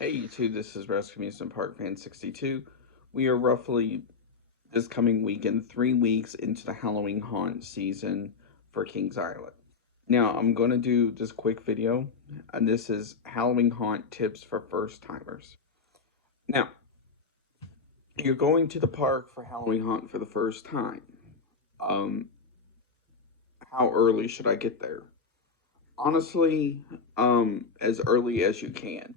Hey YouTube, this is Rescue Amusement Park Fan 62. We are roughly this coming weekend 3 weeks into the Halloween haunt season for Kings Island. Now I'm going to do this quick video, and this is Halloween haunt tips for first timers. Now, you're going to the park for Halloween haunt for the first time. Um, how early should I get there? Honestly, as early as you can.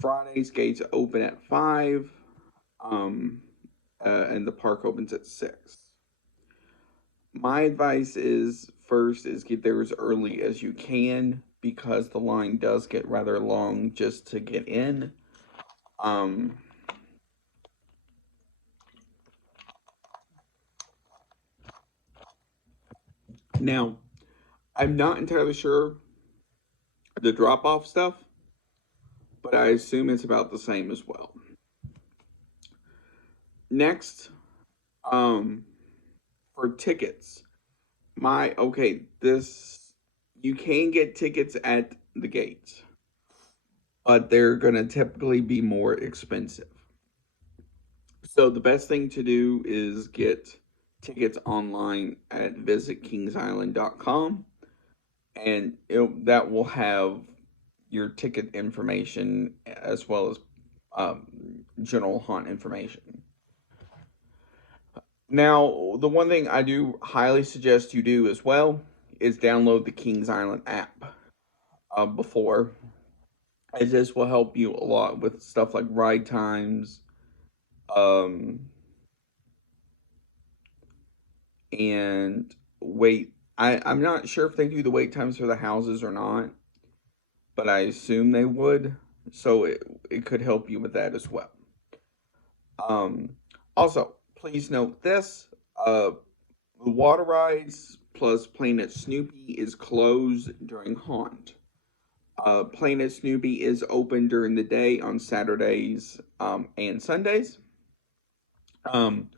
Friday's gates open at 5. Um, and the park opens at 6. My advice is first is get there as early as you can because the line does get rather long just to get in. Um, Now, I'm not entirely sure the drop off stuff, but I assume it's about the same as well. Next, um, for tickets, this you can get tickets at the gates, but they're going to typically be more expensive. So the best thing to do is get tickets online at visitkingsisland.com, and that will have your ticket information as well as general haunt information. Now, the one thing I do highly suggest you do as well is download the Kings Island app before, as this will help you a lot with stuff like ride times, um, and wait. I'm not sure if they do the wait times for the houses or not, but I assume they would. So it could help you with that as well. Um, Also, please note this: the water rides plus Planet Snoopy is closed during haunt. Planet Snoopy is open during the day on Saturdays and Sundays. Um,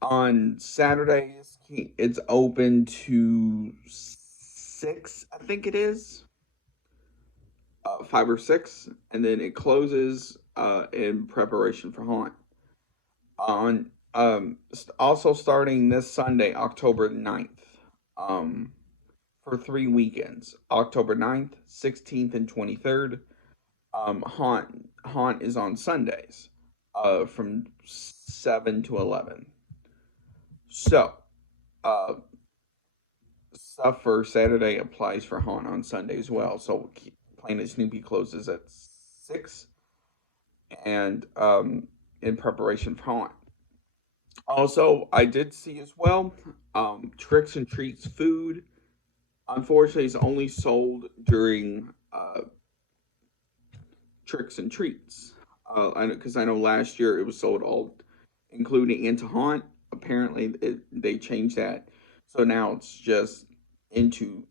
on Saturdays, it's open to 6, I think it is, 5 or 6, and then it closes in preparation for haunt. On Also starting this Sunday, October 9th, for 3 weekends, October 9th, 16th, and 23rd. Haunt is on Sundays, from 7 to 11. So, uh, stuff for Saturday applies for haunt on Sunday as well. So, Planet Snoopy closes at 6, and in preparation for haunt. Also, I did see as well, Tricks and Treats food. Unfortunately, is only sold during Tricks and Treats. Because I know last year it was sold all, including into haunt. Apparently, they changed that, so now it's into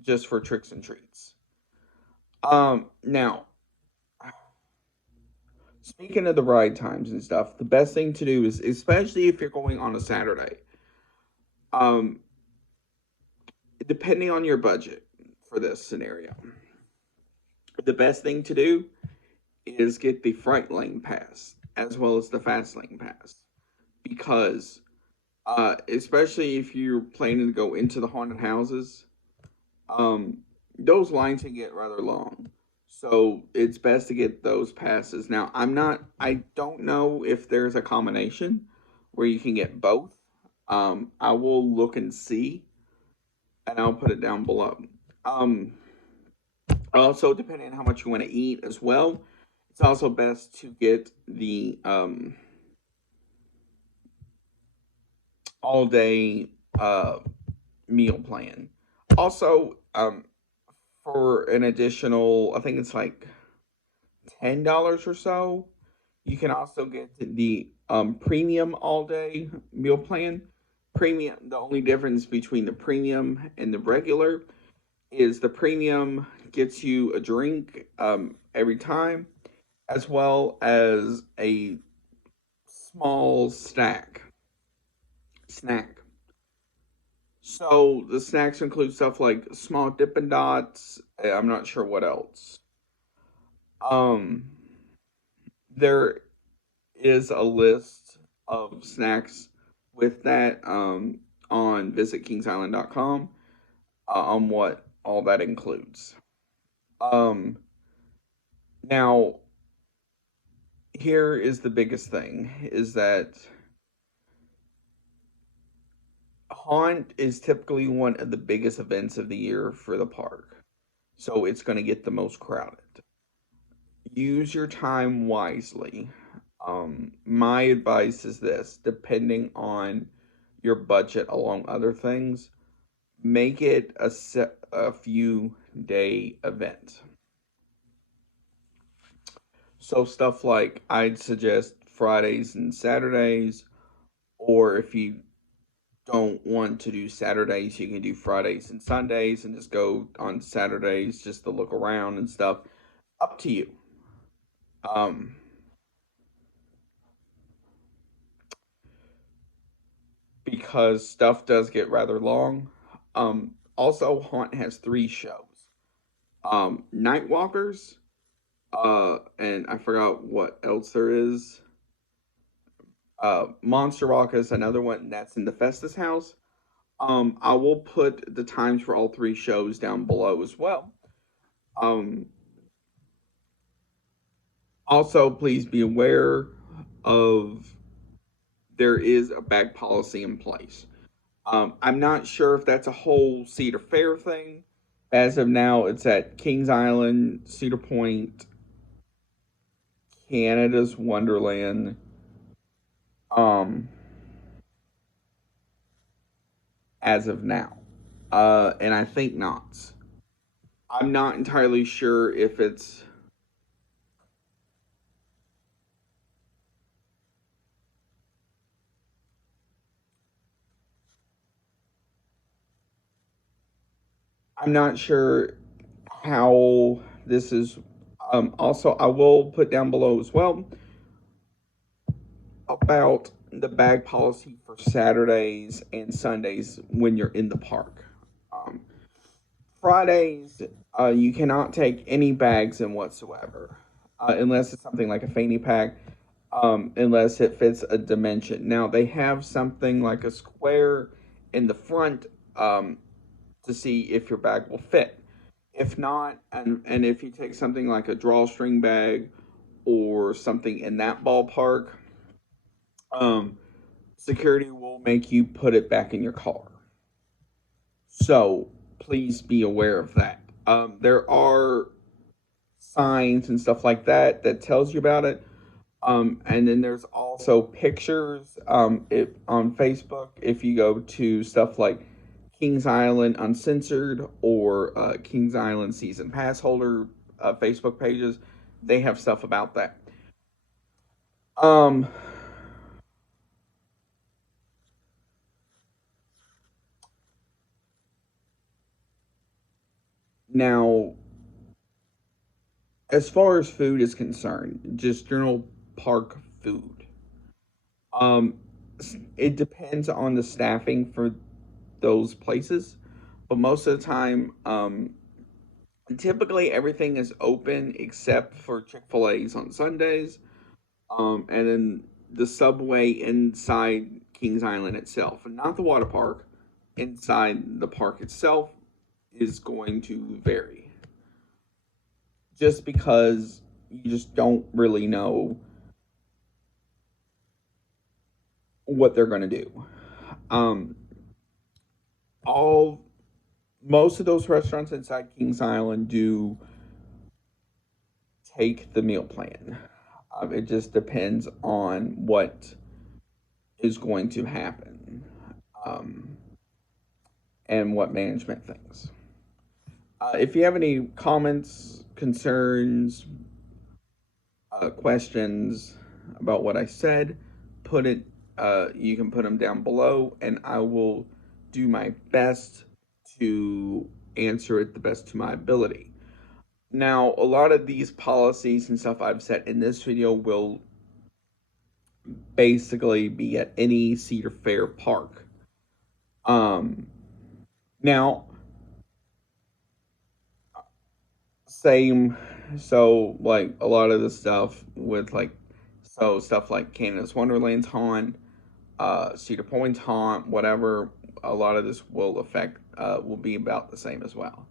just for Tricks and Treats. Now, speaking of the ride times and stuff, the best thing to do is, especially if you're going on a Saturday, um, depending on your budget for this scenario, the best thing to do is get the Fright Lane Pass as well as the Fast Lane Pass, because especially if you're planning to go into the haunted houses, um, those lines can get rather long. So it's best to get those passes. Now, I don't know if there's a combination where you can get both. I will look and see, and I'll put it down below. Um, Also, depending on how much you want to eat as well, it's also best to get the all day meal plan. Also, for an additional, I think it's like $10 or so, you can also get the premium all day meal plan. Premium, the only difference between the premium and the regular is the premium gets you a drink every time, as well as a small snack. So the snacks include stuff like small Dippin' Dots. I'm not sure what else. Um, there is a list of snacks with that on visitkingsisland.com on what all that includes. Um, now, here is the biggest thing is that Haunt is typically one of the biggest events of the year for the park. So it's going to get the most crowded. Use your time wisely. My advice is this, depending on your budget along other things, make it a few day event. So stuff like I'd suggest Fridays and Saturdays, or if you don't want to do Saturdays, you can do Fridays and Sundays and just go on Saturdays just to look around and stuff. Up to you. Um, because stuff does get rather long. Also, Haunt has three shows. Nightwalkers, and I forgot what else there is. Monster Rock is another one that's in the Festus House. I will put the times for all three shows down below as well. Um, Also, please be aware of there is a bag policy in place. I'm not sure if that's a whole Cedar Fair thing. As of now, it's at Kings Island, Cedar Point, Canada's Wonderland, um, as of now. And I think Knott's. I'm not entirely sure if it's. I'm not sure how this is. Also, I will put down below as well about the bag policy for Saturdays and Sundays when you're in the park. Um, Fridays, you cannot take any bags in whatsoever, unless it's something like a fanny pack, unless it fits a dimension. Now, they have something like a square in the front to see if your bag will fit. If not, and if you take something like a drawstring bag or something in that ballpark, um, security will make you put it back in your car. So please be aware of that. There are signs and stuff like that that tells you about it. And then there's also pictures on Facebook. If you go to stuff like Kings Island Uncensored or Kings Island Season Pass Holder Facebook pages, they have stuff about that. Um, Now, as far as food is concerned, just general park food. Um, it depends on the staffing for those places, but most of the time, typically everything is open except for Chick-fil-A's on Sundays, and then the subway inside Kings Island itself, and not the water park. Inside the park itself is going to vary, just because you just don't really know what they're going to do. Um, all Most of those restaurants inside Kings Island do take the meal plan. It just depends on what is going to happen um, and what management thinks. If you have any comments, concerns, questions about what I said, put it. You can put them down below, and I will do my best to answer it the best to my ability. Now, a lot of these policies and stuff I've said in this video will basically be at any Cedar Fair park. Now, same So like a lot of the stuff with like stuff like Canada's Wonderland's haunt, Cedar Point's haunt, whatever, a lot of this will affect will be about the same as well.